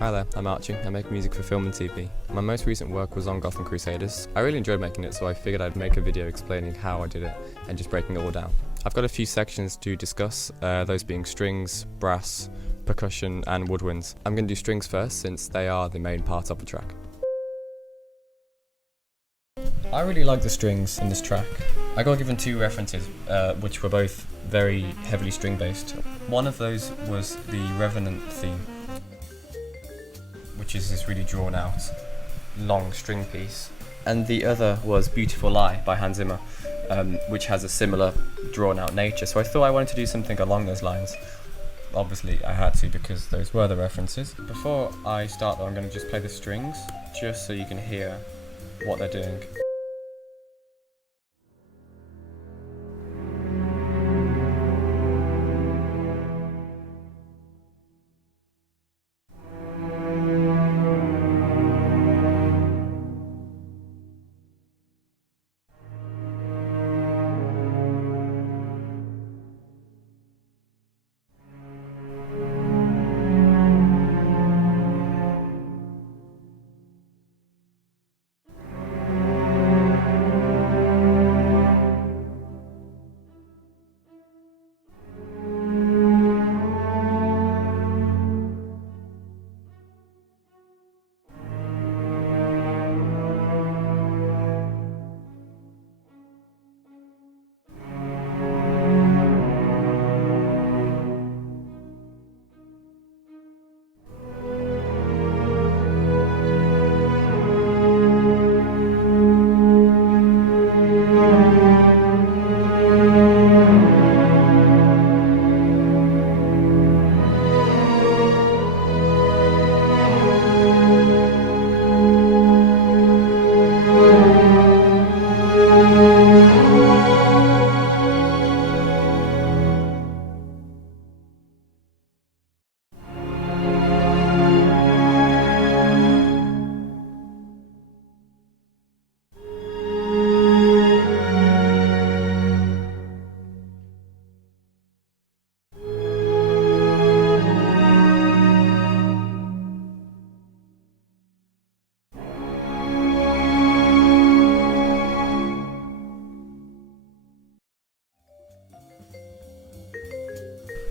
Hi there, I'm Archie. I make music for film and TV. My most recent work was on Gotham Crusaders. I really enjoyed making it, so I figured I'd make a video explaining how I did it and just breaking it all down. I've got a few sections to discuss, those being strings, brass, percussion and woodwinds. I'm going to do strings first since they are the main part of the track. I really like the strings in this track. I got given two references, which were both very heavily string based. One of those was the Revenant theme, which is this really drawn out, long string piece. And the other was Beautiful Lie by Hans Zimmer, which has a similar drawn out nature. So I thought I wanted to do something along those lines. Obviously I had to because those were the references. Before I start though, I'm going to just play the strings, just so you can hear what they're doing.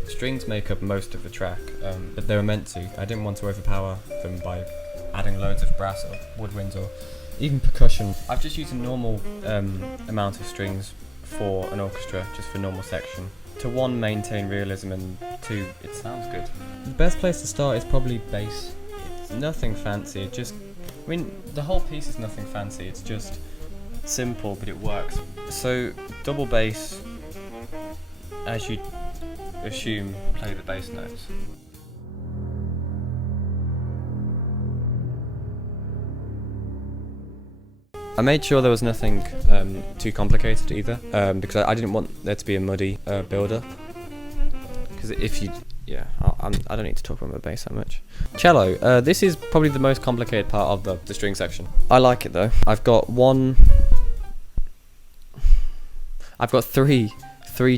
Strings make up most of the track, but they were meant to. I didn't want to overpower them by adding loads of brass or woodwinds or even percussion. I've just used a normal amount of strings for an orchestra, just for normal section. To one, maintain realism, and two, it sounds good. The best place to start is probably bass. It's nothing fancy, the whole piece is nothing fancy, it's just simple, but it works. So, double bass, as you assume, play the bass notes. I made sure there was nothing too complicated either, because I didn't want there to be a muddy build-up. Because if you, I don't need to talk about my bass that much. Cello, this is probably the most complicated part of the string section. I like it though. I've got three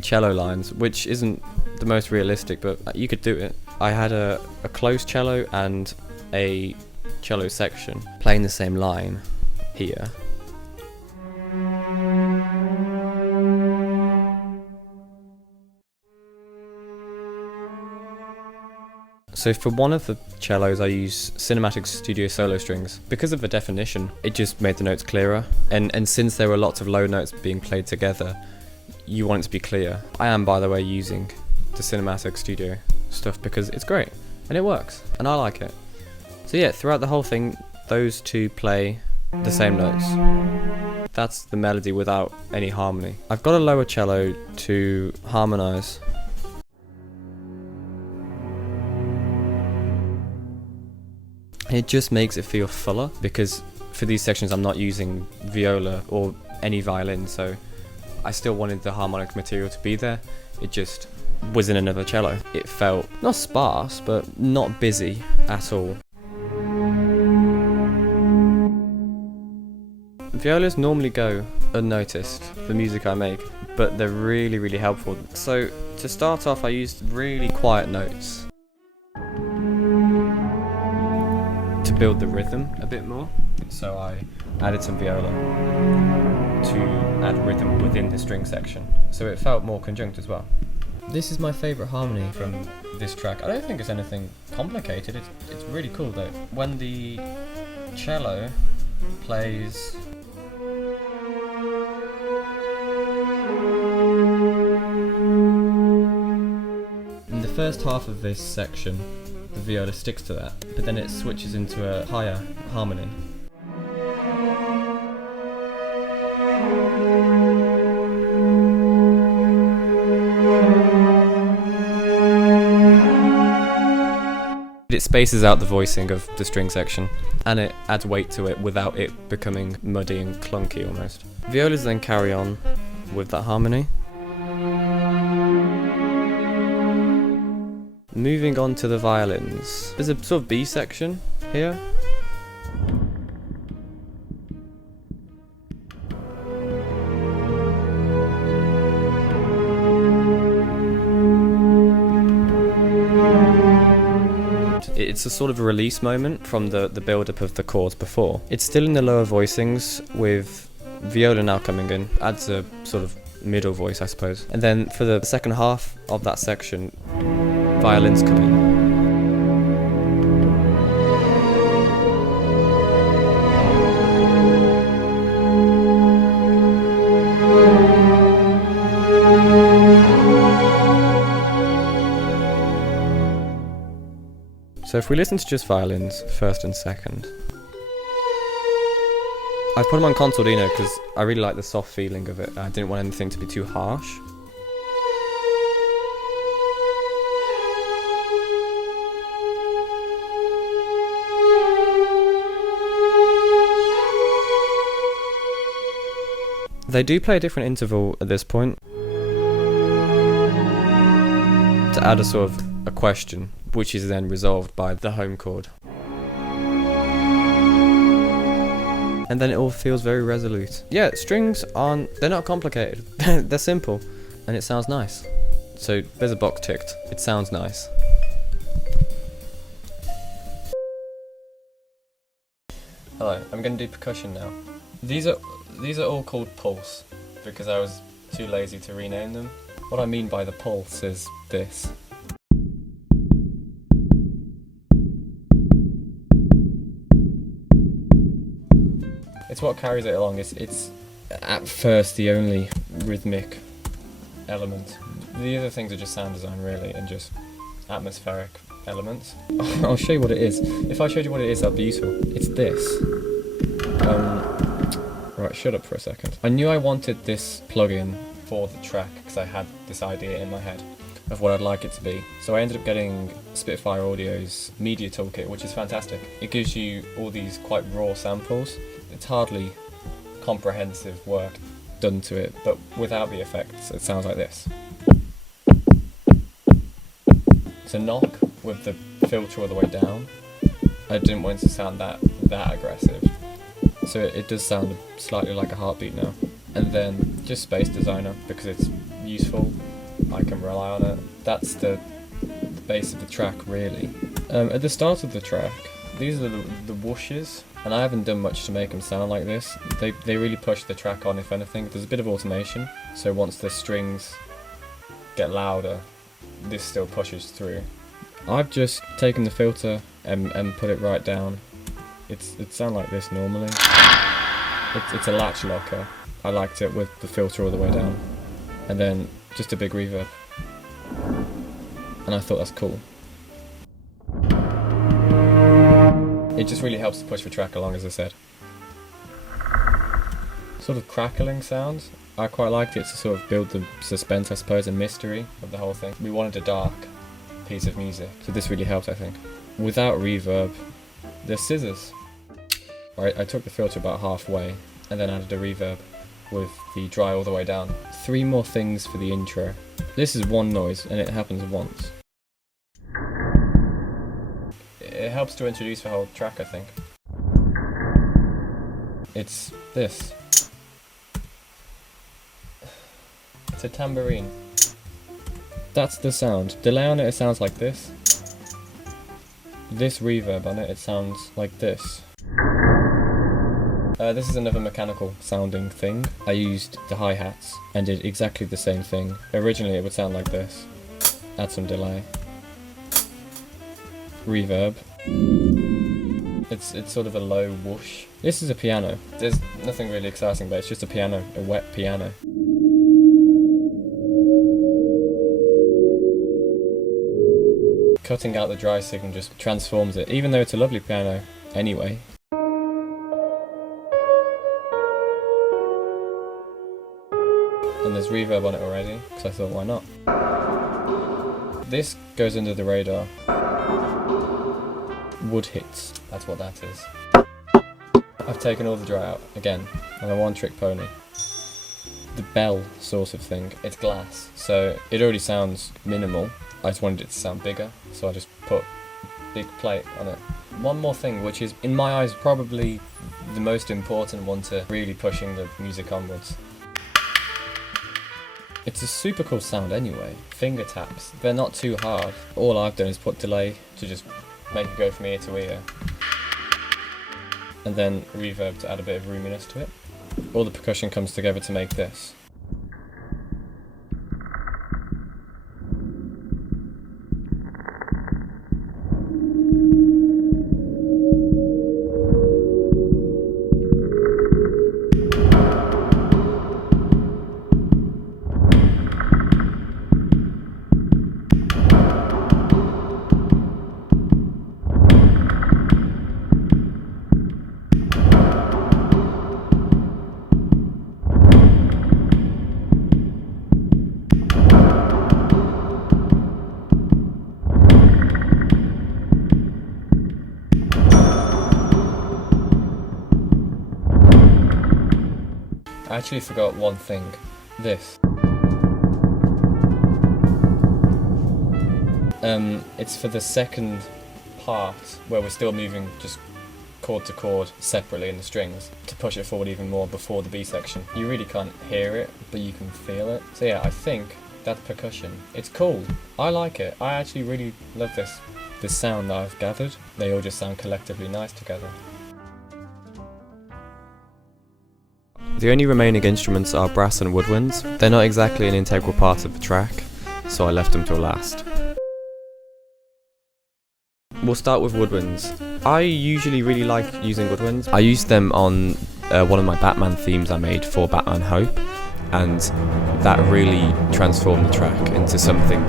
cello lines, which isn't the most realistic, but you could do it. I had a closed cello and a cello section playing the same line here. So for one of the cellos I use Cinematic Studio solo strings. Because of the definition, it just made the notes clearer, and since there were lots of low notes being played together, you want it to be clear. I am, by the way, using the Cinematic Studio stuff because it's great and it works and I like it. So yeah, throughout the whole thing, those two play the same notes. That's the melody without any harmony. I've got a lower cello to harmonise. It just makes it feel fuller because for these sections I'm not using viola or any violin, so I still wanted the harmonic material to be there. It just was in another cello. It felt not sparse, but not busy at all. Violas normally go unnoticed for music I make, but they're really, really helpful. So to start off, I used really quiet notes. build the rhythm a bit more. So I added some viola to add rhythm within the string section, so it felt more conjunct as well. This is my favourite harmony from this track. I don't think it's anything complicated, it's really cool though. When the cello plays in the first half of this section, the viola sticks to that, but then it switches into a higher harmony. It spaces out the voicing of the string section, and it adds weight to it without it becoming muddy and clunky almost. Violas then carry on with that harmony. Moving on to the violins. There's a sort of B section here. It's a sort of a release moment from the build-up of the chords before. It's still in the lower voicings with viola now coming in, adds a sort of middle voice I suppose. And then for the second half of that section, violins come in. So if we listen to just violins, first and second. I've put them on concertino because I really like the soft feeling of it. I didn't want anything to be too harsh. They do play a different interval at this point to add a sort of a question, which is then resolved by the home chord. And then it all feels very resolute. Yeah, strings they're not complicated. They're simple, and it sounds nice. So there's a box ticked. It sounds nice. Hello, I'm going to do percussion now. These are all called pulse, because I was too lazy to rename them. What I mean by the pulse is this. It's what carries it along. It's at first the only rhythmic element. The other things are just sound design really, and just atmospheric elements. I'll show you what it is. If I showed you what it is, that'd be useful. It's this. Right, shut up for a second. I knew I wanted this plugin for the track because I had this idea in my head of what I'd like it to be. So I ended up getting Spitfire Audio's Media Toolkit, which is fantastic. It gives you all these quite raw samples. It's hardly comprehensive work done to it, but without the effects, it sounds like this. It's a knock with the filter all the way down. I didn't want it to sound that aggressive. So it does sound slightly like a heartbeat now. And then just Space Designer, because it's useful, I can rely on it. That's the base of the track really. At the start of the track, these are the whooshes, and I haven't done much to make them sound like this. They really push the track on, if anything. There's a bit of automation, so once the strings get louder, this still pushes through. I've just taken the filter and put it right down. It sounds like this normally. It's a latch locker. I liked it with the filter all the way down. And then just a big reverb. And I thought that's cool. It just really helps to push the track along, as I said. Sort of crackling sounds. I quite liked it to sort of build the suspense, I suppose, and mystery of the whole thing. We wanted a dark piece of music, so this really helped, I think. Without reverb, there's scissors. I took the filter about halfway and then added a reverb with the dry all the way down. 3 more things for the intro. This is one noise and it happens once. It helps to introduce the whole track, I think. It's this. It's a tambourine. That's the sound. Delay on it, it sounds like this. this reverb on it, it sounds like this. This is another mechanical sounding thing. I used the hi-hats and did exactly the same thing. Originally it would sound like this. Add some delay. Reverb. It's sort of a low whoosh. This is a piano. There's nothing really exciting, but it's just a piano, a wet piano. Cutting out the dry signal just transforms it, even though it's a lovely piano anyway. And there's reverb on it already, because I thought, why not? This goes under the radar. Wood hits, that's what that is. I've taken all the dry out, again, I'm a one-trick pony. The bell sort of thing, it's glass, so it already sounds minimal. I just wanted it to sound bigger, so I just put a big plate on it. One more thing, which is, in my eyes, probably the most important one to really pushing the music onwards. It's a super cool sound anyway. Finger taps, they're not too hard. All I've done is put delay to just make it go from ear to ear. And then reverb to add a bit of roominess to it. All the percussion comes together to make this. I actually forgot one thing. This. It's for the second part where we're still moving just chord to chord separately in the strings to push it forward even more before the B section. You really can't hear it, but you can feel it. So yeah, I think that's percussion. It's cool. I like it. I actually really love this sound that I've gathered. They all just sound collectively nice together. The only remaining instruments are brass and woodwinds. They're not exactly an integral part of the track, so I left them till last. We'll start with woodwinds. I usually really like using woodwinds. I used them on one of my Batman themes I made for Batman Hope, and that really transformed the track into something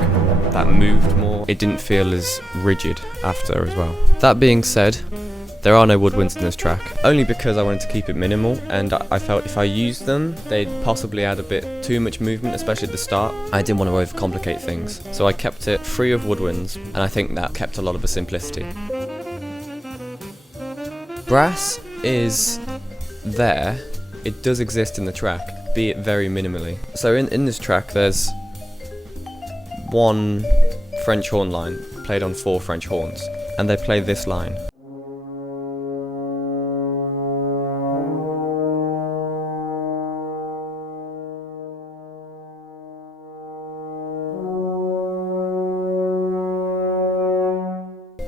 that moved more. It didn't feel as rigid after as well. That being said, there are no woodwinds in this track, only because I wanted to keep it minimal, and I felt if I used them, they'd possibly add a bit too much movement, especially at the start. I didn't want to overcomplicate things, so I kept it free of woodwinds, and I think that kept a lot of the simplicity. Brass is there, it does exist in the track, be it very minimally. So in this track there's one French horn line played on 4 French horns, and they play this line.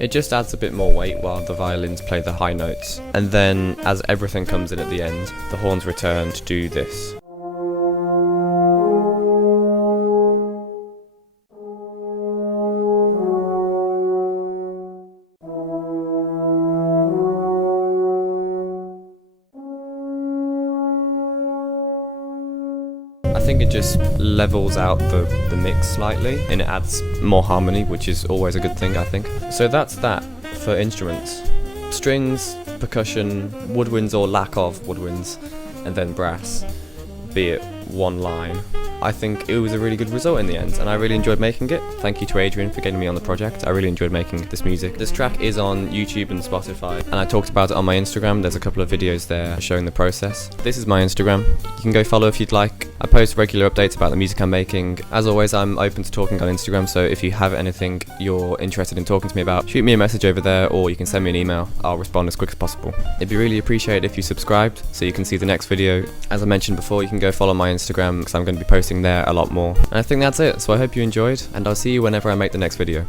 It just adds a bit more weight while the violins play the high notes, and then as everything comes in at the end, the horns return to do this. I think it just levels out the mix slightly, and it adds more harmony, which is always a good thing, I think. So that's that for instruments. Strings, percussion, woodwinds or lack of woodwinds, and then brass, be it one line. I think it was a really good result in the end, and I really enjoyed making it. Thank you to Adrian for getting me on the project. I really enjoyed making this music. This track is on YouTube and Spotify, and I talked about it on my Instagram. There's a couple of videos there showing the process. This is my Instagram. You can go follow if you'd like. I post regular updates about the music I'm making. As always, I'm open to talking on Instagram, so if you have anything you're interested in talking to me about, shoot me a message over there, or you can send me an email. I'll respond as quick as possible. It'd be really appreciated if you subscribed so you can see the next video. As I mentioned before, you can go follow my Instagram because I'm going to be posting there a lot more. And I think that's it, so I hope you enjoyed, and I'll see you whenever I make the next video.